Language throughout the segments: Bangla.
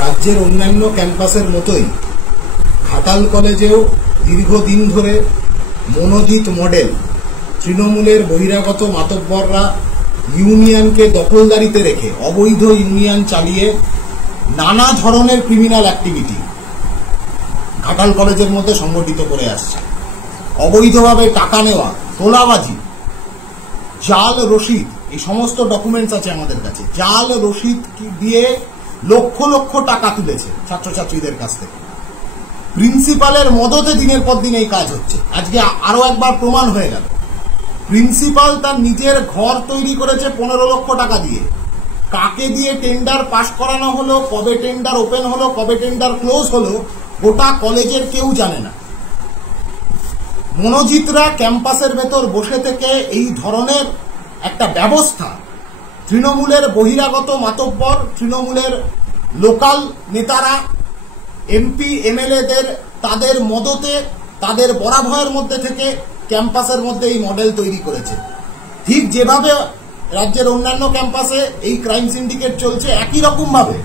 রাজ্যের অন্যান্য ক্যাম্পাসের মতোই ঘাটাল কলেজেও দীর্ঘদিন ধরে মনোজিৎ মডেল তৃণমূলের বহিরাগত মাতব্বররা ইউনিয়নকে দখলদারিতে রেখে অবৈধ ইউনিয়ন চালিয়ে নানা ধরনের ক্রিমিনাল অ্যাক্টিভিটি ঘাটাল কলেজের মধ্যে সংগঠিত করে আসছে। অবৈধভাবে টাকা নেওয়া, তোলাবাজি, জাল রসিদ, এই সমস্ত ডকুমেন্টস আছে আমাদের কাছে। জাল রসিদ দিয়ে লক্ষ লক্ষ টাকা তুলেছে ছাত্রছাত্রীদের কাছ থেকে। প্রিন্সিপালের মদতে দিনের পর দিন এই কাজ হচ্ছে। আজকে আরো একবার প্রমাণ হয়ে গেল। প্রিন্সিপাল তার নিজের ঘর তৈরি করেছে 15 লক্ষ টাকা দিয়ে। কাকে দিয়ে টেন্ডার পাস করানো হলো, কবে টেন্ডার ওপেন হলো, কবে টেন্ডার ক্লোজ হলো, গোটা কলেজের কেউ জানে না। মনোজিতরা ক্যাম্পাসের ভেতর বসে থেকে এই ধরনের একটা ব্যবস্থা, তৃণমূলের বহিরাগত মাতব্বর, তৃণমূলের লোকাল নেতারা, এমপি এমএলএদের তাদের মদতে, তাদের বরাভয়ের মধ্যে থেকে ক্যাম্পাসের মধ্যে এই মডেল তৈরি করেছে। ঠিক যেভাবে রাজ্যের অন্যান্য ক্যাম্পাসে এই ক্রাইম সিন্ডিকেট চলছে, একই রকম ভাবে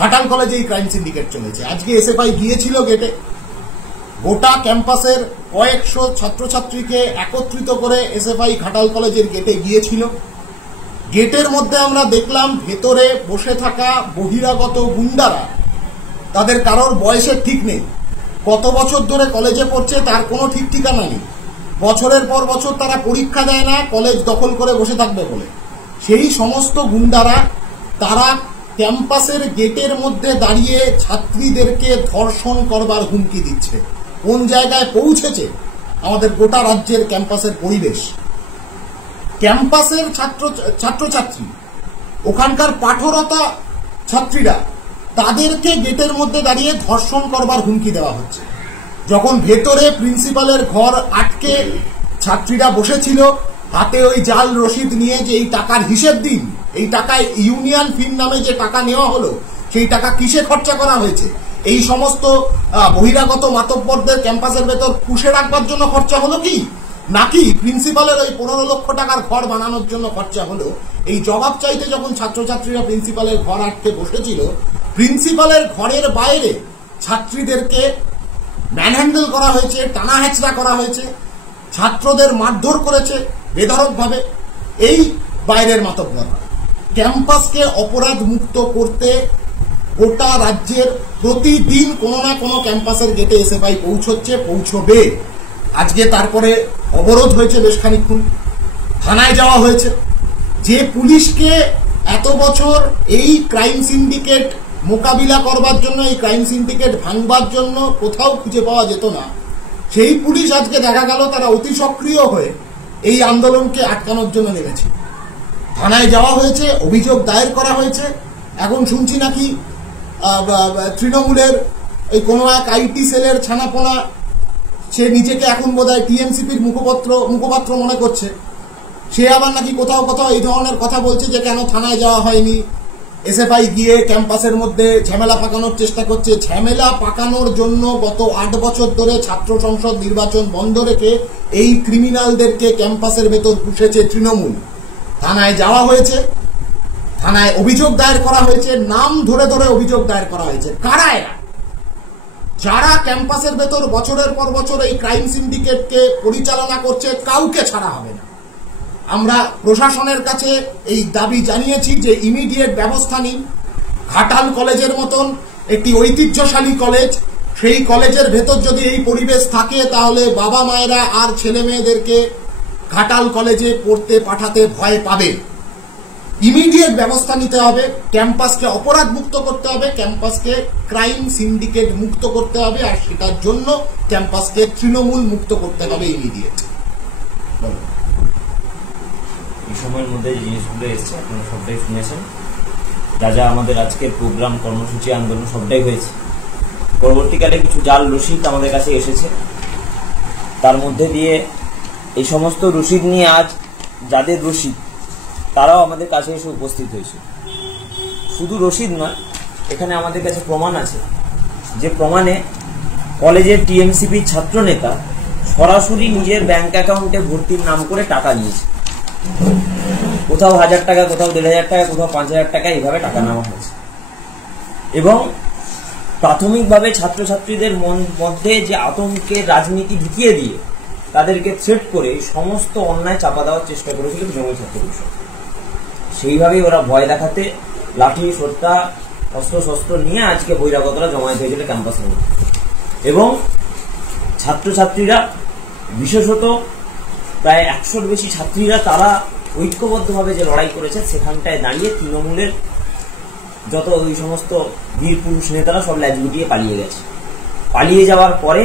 ঘাটাল কলেজে এই ক্রাইম সিন্ডিকেট চলেছে। আজকে এসএফআই গিয়েছিল গেটে, গোটা ক্যাম্পাসের কয়েকশো ছাত্রছাত্রীকে একত্রিত করে এসএফআই ঘাটাল কলেজের গেটে গিয়েছিল। গেটের মধ্যে আমরা দেখলাম ভেতরে বসে থাকা বহিরাগত গুন্ডারা, তাদের কারোর বয়সের ঠিক নেই, কত বছর ধরে কলেজে পড়ছে তার কোনো ঠিক ঠিকানা নেই। বছরের পর বছর তারা পরীক্ষা দেয় না কলেজ দখল করে বসে থাকবে বলে। সেই সমস্ত গুন্ডারা তারা ক্যাম্পাসের গেটের মধ্যে দাঁড়িয়ে ছাত্রীদেরকে ধর্ষণ করবার হুমকি দিচ্ছে। কোন জায়গায় পৌঁছেছে আমাদের গোটা রাজ্যের ক্যাম্পাসের পরিবেশ। ক্যাম্পাসের ছাত্রছাত্রী, ওখানকার পাঠরতা ছাত্রীরা, তাদেরকে গেটের মধ্যে দাঁড়িয়ে ধর্ষণ করবার হুমকি দেওয়া হচ্ছে। যখন ভেতরে প্রিন্সিপালের ঘর আটকে ছাত্রীরা বসেছিল, হাতে ওই জাল রসিদ নিয়ে যে এই টাকার হিসেব দিন, এই টাকায় ইউনিয়ন ফির নামে যে টাকা নেওয়া হলো, সেই টাকা কিসে খরচা করা হয়েছে, এই সমস্ত বহিরাগত মাতব্বরদের ক্যাম্পাসের ভেতর পুষে রাখবার জন্য খরচা হলো কি, নাকি প্রিন্সিপালের ওই 15 লক্ষ টাকার ঘর বানানোর জন্য খরচা হলো, এই জবাব চাইতে যখন ছাত্রছাত্রীরা প্রিন্সিপালের ঘর আটকে বসেছিল, প্রিন্সিপালের ঘরের বাইরে ছাত্রীদেরকে ম্যানহ্যান্ডেল করা হয়েছে, টানা হেঁচড়া করা হয়েছে, ছাত্রদের মারধর করেছে বেধড়কভাবে এই বাইরের মাতব্বররা। ক্যাম্পাসকে অপরাধ মুক্ত করতে গোটা রাজ্যের প্রতিদিন কোনো না কোনো ক্যাম্পাসের গেটে এসএফআই পৌঁছবে। আজকে তারপরে অবরোধ হয়েছে বেশ খানিকক্ষণ, থানায় যাওয়া হয়েছে। যে পুলিশকে এত বছর এই ক্রাইম সিন্ডিকেট মোকাবিলা করবার জন্য, এই ক্রাইম সিন্ডিকেট ভাঙবার জন্য কোথাও খুঁজে পাওয়া যেত না, সেই পুলিশ আজকে দেখা গেল তারা অতি সক্রিয় হয়ে এই আন্দোলনকে আটকানোর জন্য নেমেছে। থানায় যাওয়া হয়েছে, অভিযোগ দায়ের করা হয়েছে। এখন শুনছি নাকি তৃণমূলের এই কোনো এক আইটি সেলের ছানাপোনা, সে নিজেকে এখন বোধহয় টিএমসিপির মুখপাত্র মনে করছে, সে আবার নাকি কোথাও কোথাও এই ধরনের কথা বলছে যে কেন থানায় যাওয়া হয়নি, এসএফআই গিয়ে ক্যাম্পাসের মধ্যে ঝামেলা পাকানোর চেষ্টা করছে। ঝামেলা পাকানোর জন্য গত 8 বছর ধরে ছাত্র সংসদ নির্বাচন বন্ধ রেখে এই ক্রিমিনালদেরকে ক্যাম্পাসের ভেতর পুষেছে তৃণমূল। থানায় যাওয়া হয়েছে, থানায় অভিযোগ দায়ের করা হয়েছে, নাম ধরে ধরে অভিযোগ দায়ের করা হয়েছে। কারা এরা? যারা ক্যাম্পাসের ভেতর বছরের পর বছর এই ক্রাইম সিন্ডিকেটকে পরিচালনা করছে, কাউকে ছাড়া হবে না। আমরা প্রশাসনের কাছে এই দাবি জানিয়েছি যে ইমিডিয়েট ব্যবস্থা নিন। ঘাটাল কলেজের মতন একটি ঐতিহ্যশালী কলেজ, সেই কলেজের ভেতর যদি এই পরিবেশ থাকে, তাহলে বাবা মায়েরা আর ছেলে মেয়েদেরকে ঘাটাল কলেজে পড়তে পাঠাতে ভয় পাবে। ইমিডিয়েট ব্যবস্থা নিতে হবে, ক্যাম্পাসকে অপরাধ মুক্ত করতে হবে, ক্যাম্পাসকে ক্রাইম সিন্ডিকেট মুক্ত করতে হবে, আর সেটার জন্য ক্যাম্পাসকে তৃণমূল মুক্ত করতে হবে ইমিডিয়েট। এই সময়ের মধ্যে যে জিনিসগুলো এসছে আপনারা সবটাই শুনেছেন। যা যা আমাদের আজকের প্রোগ্রাম, কর্মসূচি, আন্দোলন সবটাই হয়েছে। পরবর্তীকালে কিছু জাল রসিদ আমাদের কাছে এসেছে, তার মধ্যে দিয়ে এই সমস্ত রসিদ নিয়ে আজ যাদের রসিদ তারাও আমাদের কাছে এসে উপস্থিত হয়েছে। শুধু রসিদ নয়, এখানে আমাদের কাছে প্রমাণ আছে, যে প্রমাণে কলেজের টিএমসিপির ছাত্র নেতা সরাসরি নিজের ব্যাংক অ্যাকাউন্টে ভর্তির নাম করে টাকা নিয়েছে। কোথাও 1000 টাকা, কোথাও 1500 টাকা, কোথাও 5000 টাকা, এইভাবে টাকা নেওয়া হয়েছে। এবং প্রাথমিকভাবে ছাত্রছাত্রীদের মধ্যে যে আতঙ্কের রাজনীতি ঢুকিয়ে দিয়ে তাদেরকে থ্রেট করে সমস্ত অন্যায় চাপা দেওয়ার চেষ্টা করেছিল তৃণমূল ছাত্র পরিষদ। সেইভাবেই ওরা ভয় দেখাতে লাঠি সোঁটা অস্ত্র নিয়ে আজকে বহিরাগতরা জমায়েত হয়েছিল ক্যাম্পাসের মধ্যে। এবং ছাত্রছাত্রীরা বিশেষত প্রায় 100-র বেশি ছাত্রীরা তারা ঐক্যবদ্ধভাবে যে লড়াই করেছে সেখানটায় দাঁড়িয়ে তৃণমূলের যত ওই সমস্ত বীর পুরুষ নেতারা সব ল্যাজ গুটিয়ে পালিয়ে গেছে। পালিয়ে যাওয়ার পরে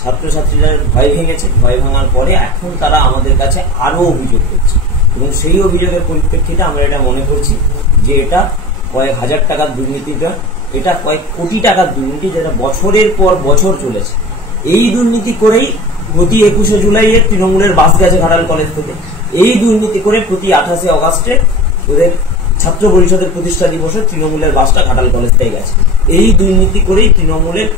ছাত্রছাত্রীরা ভয় ভেঙেছে। ভয় ভাঙার পরে এখন তারা আমাদের কাছে আরো অভিযোগ করছে এবং সেই অভিযোগের পরিপ্রেক্ষিতে আমরা এটা মনে করছি যে এটা কয়েক হাজার টাকার দুর্নীতিটা, এটা কয়েক কোটি টাকার দুর্নীতি, যেটা বছরের পর বছর চলেছে। এই দুর্নীতি করেই প্রতি 21শে জুলাইয়ের তৃণমূলের বাস গেছে ঘাটাল কলেজ থেকে। এই দুর্নীতি করে প্রতি 28শে অগাস্টে ওদের ছাত্র পরিষদের প্রতিষ্ঠা দিবসে তৃণমূলের বাসটা ঘাটাল কলেজ থেকে গেছে। এই দুর্নীতি করেই তৃণমূলের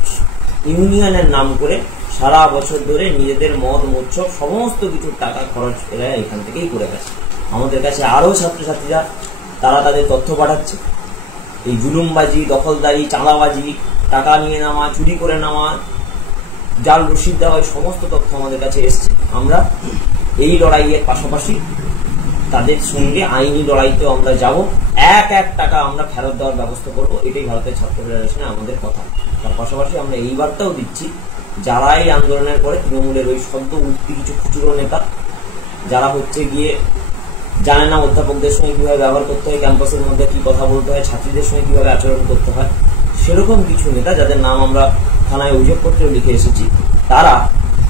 ইউনিয়নের নাম করে সারা বছর ধরে নিজেদের মদ মোৎসব সমস্ত কিছুর টাকা খরচ এরা এখান থেকেই করে গেছে। আমাদের কাছে আরো ছাত্রছাত্রীরা তারা তাদের তথ্য পাঠাচ্ছে। এই জুলুমবাজি, দখলদারি, চাঁদাবাজি, টাকা নিয়ে নেওয়া, চুরি করে নেওয়া, জাল রসিদ দেওয়া, সমস্ত তথ্য আমাদের কাছে এসছে। আমরা এই লড়াইয়ের পাশাপাশি তাদের সঙ্গে আইনি লড়াইতেও আমরা যাব। এক টাকা আমরা ফেরত দেওয়ার ব্যবস্থা করব, এটাই ভারতের ছাত্র ফেডারেশনে আমাদের কথা। তার পাশাপাশি আমরা এই বার্তাও দিচ্ছি, যারা এই আন্দোলনের পরে তৃণমূলের ওই সদ্য উঠতি কিছু খুচরো নেতা, যারা হচ্ছে গিয়ে জানে না অধ্যাপকদের সঙ্গে কিভাবে ব্যবহার করতে হয়, ক্যাম্পাসের মধ্যে কি কথা বলতে হয়, ছাত্রীদের সঙ্গে কিভাবে আচরণ করতে হয়, সেরকম কিছু নেতা যাদের নাম আমরা থানায় অভিযোগপত্রে লিখে এসেছি, তারা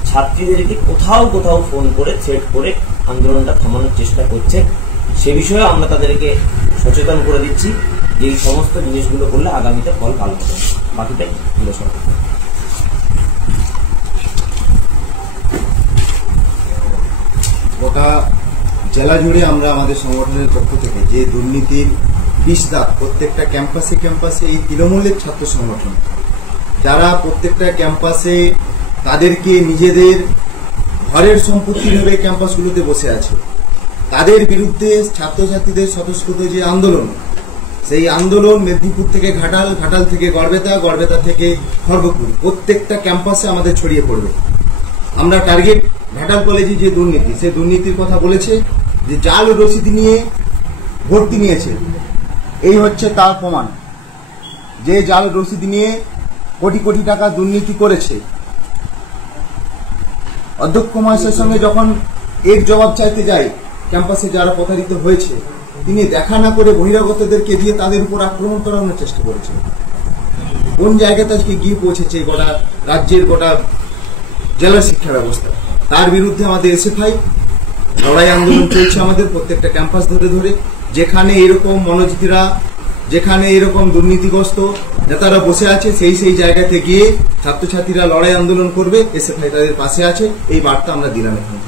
ছাত্রীদেরকে কোথাও ফোন করে থ্রেট করে আন্দোলনটা থামানোর চেষ্টা করছে। সে বিষয়ে আমরা তাদেরকে সচেতন করে দিচ্ছি যে এই সমস্ত জিনিসগুলো করলে আগামীতে ফল ভালো হবে। বাকিটাই বিবেচনা। গোটা জেলা জুড়ে আমরা আমাদের সংগঠনের পক্ষ থেকে যে দুর্নীতির বিস্তার প্রত্যেকটা ক্যাম্পাসে এই তৃণমূলের ছাত্র সংগঠন যারা প্রত্যেকটা ক্যাম্পাসে তাদেরকে নিজেদের ঘরের সম্পত্তি ভেবে ক্যাম্পাসগুলোতে বসে আছে, তাদের বিরুদ্ধে ছাত্রছাত্রীদের স্বতঃস্ফূর্ত যে আন্দোলন, সেই আন্দোলন মেদিনীপুর থেকে ঘাটাল থেকে গড়বেতা থেকে খড়গপুর প্রত্যেকটা ক্যাম্পাসে আমাদের ছড়িয়ে পড়বে। আমরা টার্গেট ঘাটাল কলেজে যে দুর্নীতি, সেই দুর্নীতির কথা বলেছে যে জাল রসিদ নিয়ে ভর্তি নিয়েছে, এই হচ্ছে তার প্রমাণ যে জাল রসিদ নিয়ে কোটি টাকা দুর্নীতি করেছে। অধ্যক্ষ মহাশয়ের সঙ্গে যখন এর জবাব চাইতে যায় ক্যাম্পাসে যারা প্রতারিত হয়েছে, তিনি দেখা না করে বহিরাগতদেরকে দিয়ে তাদের উপর আক্রমণ করানোর চেষ্টা করেছেন। কোন জায়গাতে আজকে গিয়ে পৌঁছেছে গোটা রাজ্যের গোটা জেলার শিক্ষা ব্যবস্থা, তার বিরুদ্ধে আমাদের এসএফআই লড়াই আন্দোলন চলছে আমাদের প্রত্যেকটা ক্যাম্পাস ধরে। যেখানে এরকম মনোজিতরা, যেখানে এরকম দুর্নীতিগ্রস্ত নেতারা বসে আছে, সেই জায়গাতে গিয়ে ছাত্রছাত্রীরা লড়াই আন্দোলন করবে, এসএফআই তাদের পাশে আছে, এই বার্তা আমরা দিলাম এখানে।